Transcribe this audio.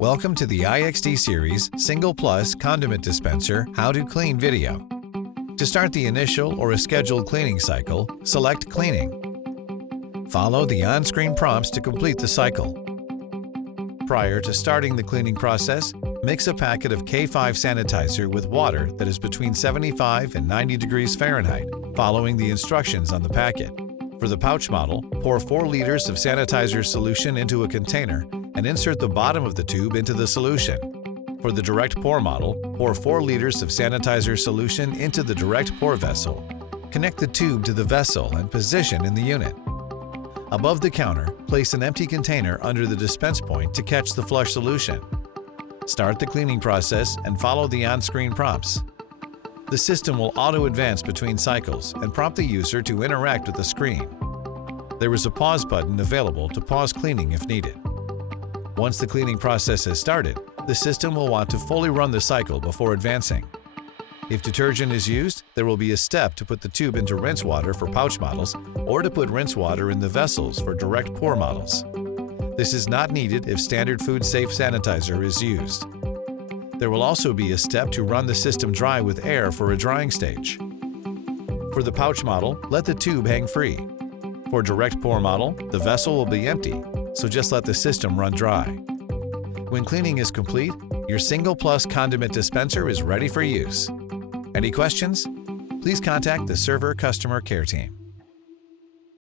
Welcome to the IxD series Single Plus Condiment Dispenser How to Clean video. To start the initial or a scheduled cleaning cycle, select Cleaning. Follow the on-screen prompts to complete the cycle. Prior to starting the cleaning process, mix a packet of K5 sanitizer with water that is between 75 and 90 degrees Fahrenheit, following the instructions on the packet. For the pouch model, pour 4 liters of sanitizer solution into a container and insert the bottom of the tube into the solution. For the direct pour model, pour 4 liters of sanitizer solution into the direct pour vessel. Connect the tube to the vessel and position in the unit. Above the counter, place an empty container under the dispense point to catch the flush solution. Start the cleaning process and follow the on-screen prompts. The system will auto-advance between cycles and prompt the user to interact with the screen. There is a pause button available to pause cleaning if needed. Once the cleaning process has started, the system will want to fully run the cycle before advancing. If detergent is used, there will be a step to put the tube into rinse water for pouch models or to put rinse water in the vessels for direct pour models. This is not needed if standard food-safe sanitizer is used. There will also be a step to run the system dry with air for a drying stage. For the pouch model, let the tube hang free. For direct pour model, the vessel will be empty, so just let the system run dry. When cleaning is complete, your Single Plus Condiment Dispenser is ready for use. Any questions? Please contact the server customer care team.